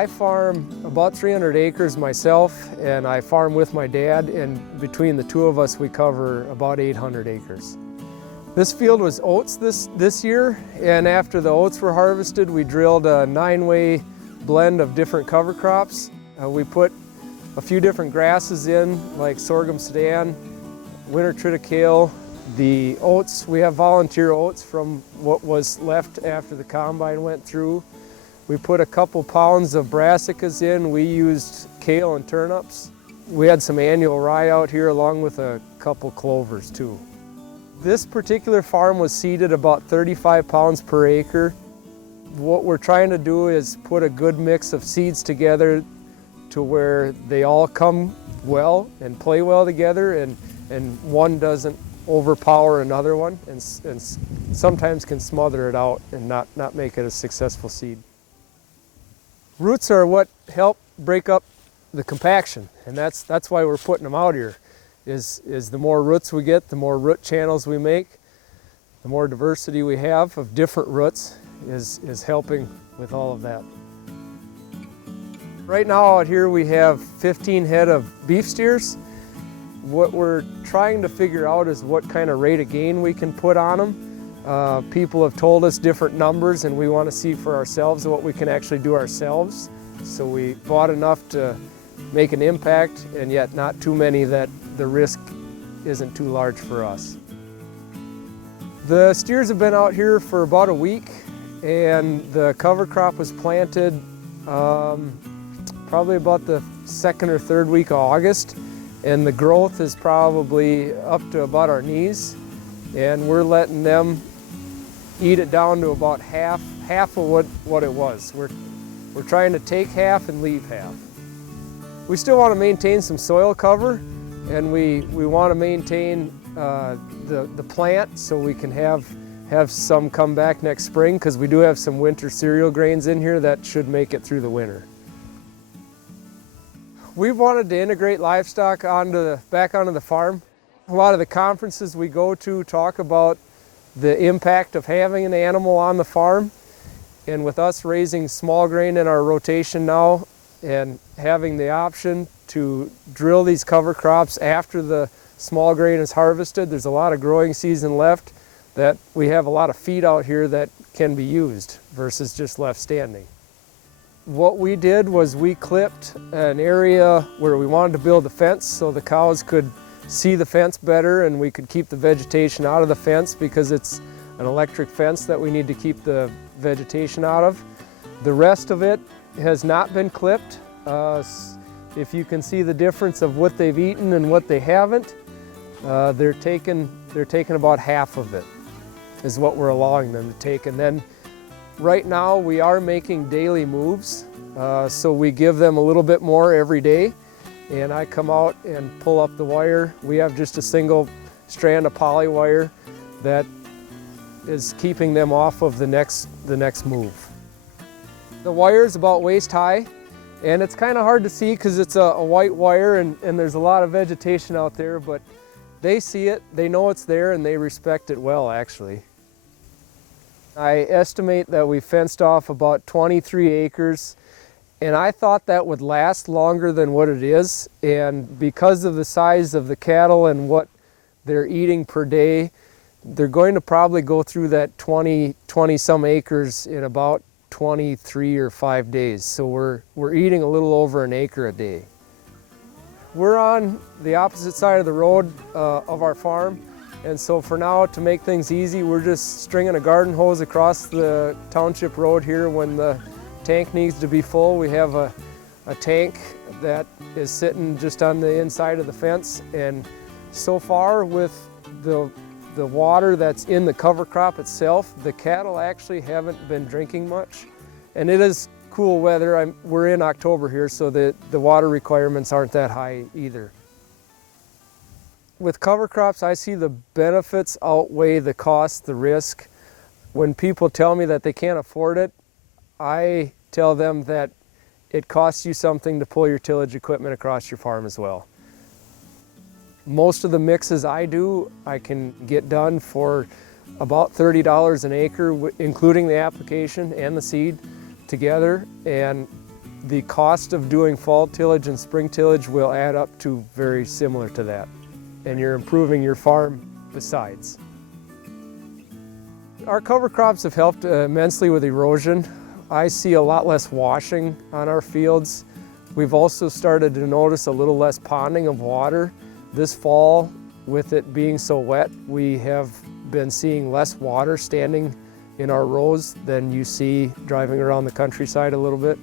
I farm about 300 acres myself, and I farm with my dad, and between the two of us we cover about 800 acres. This field was oats this year, and after the oats were harvested we drilled a 9-way blend of different cover crops. We put a few different grasses in, like sorghum sudan, winter triticale. The oats, we have volunteer oats from what was left after the combine went through. We put a couple pounds of brassicas in. We used kale and turnips. We had some annual rye out here along with a couple clovers too. This particular farm was seeded about 35 pounds per acre. What we're trying to do is put a good mix of seeds together to where they all come well and play well together, and one doesn't overpower another one and sometimes can smother it out and not make it a successful seed. Roots are what help break up the compaction, and that's why we're putting them out here. Is the more roots we get, the more root channels we make, the more diversity we have of different roots is helping with all of that. Right now out here we have 15 head of beef steers. What we're trying to figure out is what kind of rate of gain we can put on them. People have told us different numbers, and we want to see for ourselves what we can actually do ourselves. So we bought enough to make an impact, and yet not too many that the risk isn't too large for us. The steers have been out here for about a week, and the cover crop was planted probably about the 2nd or 3rd week of August, and the growth is probably up to about our knees, and we're letting them eat it down to about half of what it was. We're trying to take half and leave half. We still want to maintain some soil cover, and we want to maintain the plant so we can have some come back next spring, because we do have some winter cereal grains in here that should make it through the winter. We've wanted to integrate livestock back onto the farm. A lot of the conferences we go to talk about the impact of having an animal on the farm, and with us raising small grain in our rotation now and having the option to drill these cover crops after the small grain is harvested, there's a lot of growing season left that we have a lot of feed out here that can be used versus just left standing. What we did was we clipped an area where we wanted to build a fence so the cows could see the fence better and we could keep the vegetation out of the fence, because it's an electric fence that we need to keep the vegetation out of. The rest of it has not been clipped. If you can see the difference of what they've eaten and what they haven't, they're taking about half of it is what we're allowing them to take. And then right now we are making daily moves, so we give them a little bit more every day, and I come out and pull up the wire. We have just a single strand of poly wire that is keeping them off of the next move. The wire is about waist high, and it's kind of hard to see because it's a white wire and there's a lot of vegetation out there, but they see it, they know it's there, and they respect it well actually. I estimate that we fenced off about 23 acres, and I thought that would last longer than what it is, and because of the size of the cattle and what they're eating per day, they're going to probably go through that 20 some acres in about 23 or 5 days. So we're eating a little over an acre a day. We're on the opposite side of the road of our farm, and so for now, to make things easy, we're just stringing a garden hose across the township road here. When the tank needs to be full, we have a tank that is sitting just on the inside of the fence, and so far with the water that's in the cover crop itself, the cattle actually haven't been drinking much. And it is cool weather. We're in October here, so the water requirements aren't that high either. With cover crops, I see the benefits outweigh the cost, the risk. When people tell me that they can't afford it, I tell them that it costs you something to pull your tillage equipment across your farm as well. Most of the mixes I do, I can get done for about $30 an acre, including the application and the seed together. And the cost of doing fall tillage and spring tillage will add up to very similar to that. And you're improving your farm besides. Our cover crops have helped immensely with erosion. I see a lot less washing on our fields. We've also started to notice a little less ponding of water. This fall, with it being so wet, we have been seeing less water standing in our rows than you see driving around the countryside a little bit.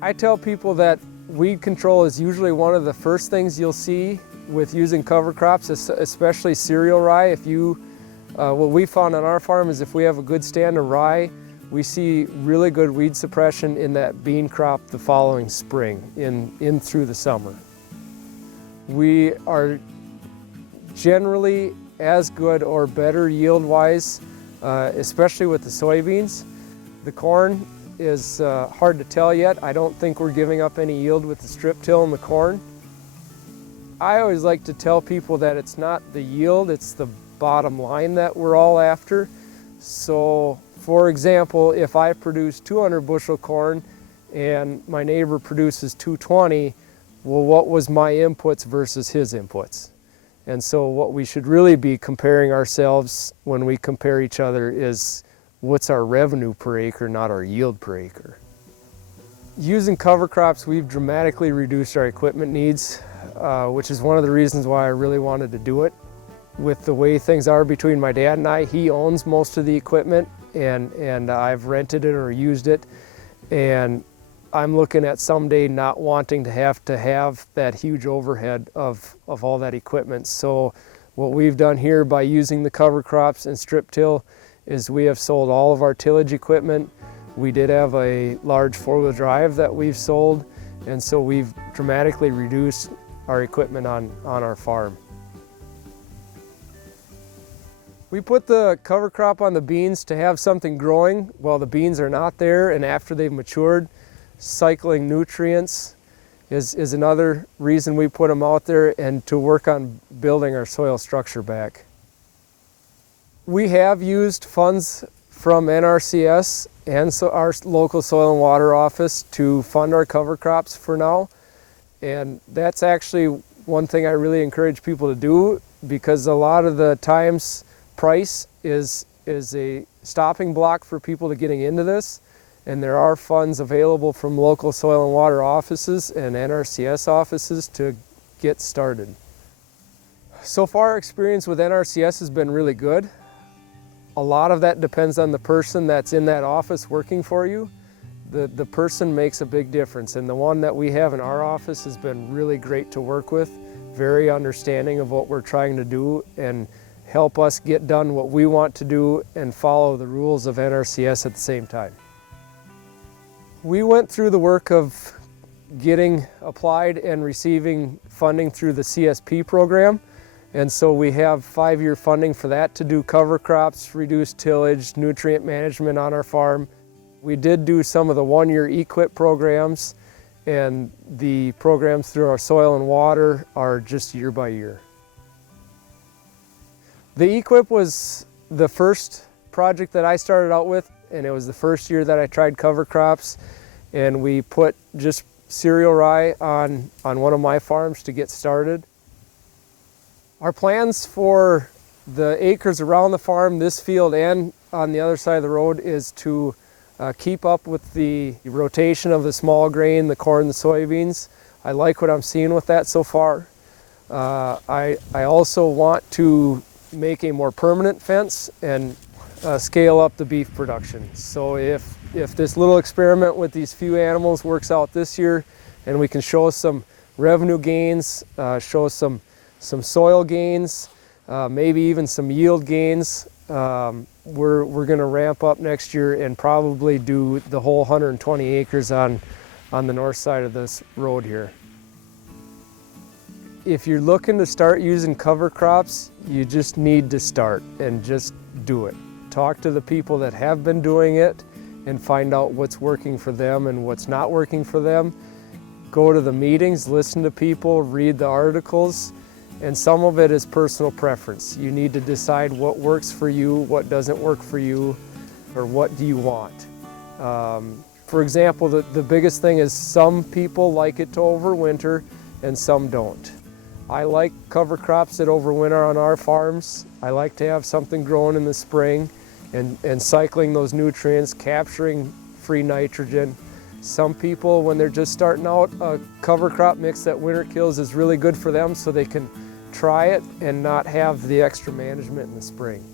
I tell people that weed control is usually one of the first things you'll see with using cover crops, especially cereal rye. What we found on our farm is if we have a good stand of rye, we see really good weed suppression in that bean crop the following spring, in through the summer. We are generally as good or better yield-wise, especially with the soybeans. The corn is hard to tell yet. I don't think we're giving up any yield with the strip till in the corn. I always like to tell people that it's not the yield, it's the bottom line that we're all after. So, for example, if I produce 200 bushel corn and my neighbor produces 220, well, what was my inputs versus his inputs? And so what we should really be comparing ourselves when we compare each other is what's our revenue per acre, not our yield per acre. Using cover crops, we've dramatically reduced our equipment needs, which is one of the reasons why I really wanted to do it. With the way things are between my dad and I, he owns most of the equipment and I've rented it or used it. And I'm looking at someday not wanting to have that huge overhead of all that equipment. So what we've done here by using the cover crops and strip till is we have sold all of our tillage equipment. We did have a large four-wheel drive that we've sold, and so we've dramatically reduced our equipment on our farm. We put the cover crop on the beans to have something growing while the beans are not there, and after they've matured. Cycling nutrients is another reason we put them out there, and to work on building our soil structure back. We have used funds from NRCS and so our local soil and water office to fund our cover crops for now. And that's actually one thing I really encourage people to do, because a lot of the times price is a stopping block for people to getting into this. And there are funds available from local soil and water offices and NRCS offices to get started. So far, our experience with NRCS has been really good. A lot of that depends on the person that's in that office working for you. The person makes a big difference, and the one that we have in our office has been really great to work with, very understanding of what we're trying to do and help us get done what we want to do and follow the rules of NRCS at the same time. We went through the work of getting applied and receiving funding through the CSP program. And so we have 5-year funding for that to do cover crops, reduced tillage, nutrient management on our farm. We did do some of the 1-year EQIP programs, and the programs through our soil and water are just year by year. The EQIP was the first project that I started out with, and it was the first year that I tried cover crops, and we put just cereal rye on one of my farms to get started. Our plans for the acres around the farm, this field and on the other side of the road, is to keep up with the rotation of the small grain, the corn, the soybeans. I like what I'm seeing with that so far. I also want to make a more permanent fence and scale up the beef production. So if this little experiment with these few animals works out this year and we can show some revenue gains, show some soil gains, maybe even some yield gains, we're going to ramp up next year and probably do the whole 120 acres on the north side of this road here. If you're looking to start using cover crops, you just need to start and just do it. Talk to the people that have been doing it and find out what's working for them and what's not working for them. Go to the meetings, listen to people, read the articles, and some of it is personal preference. You need to decide what works for you, what doesn't work for you, or what do you want. For example, the biggest thing is some people like it to overwinter and some don't. I like cover crops that overwinter on our farms. I like to have something growing in the spring and cycling those nutrients, capturing free nitrogen. Some people, when they're just starting out, a cover crop mix that winter kills is really good for them so they can try it and not have the extra management in the spring.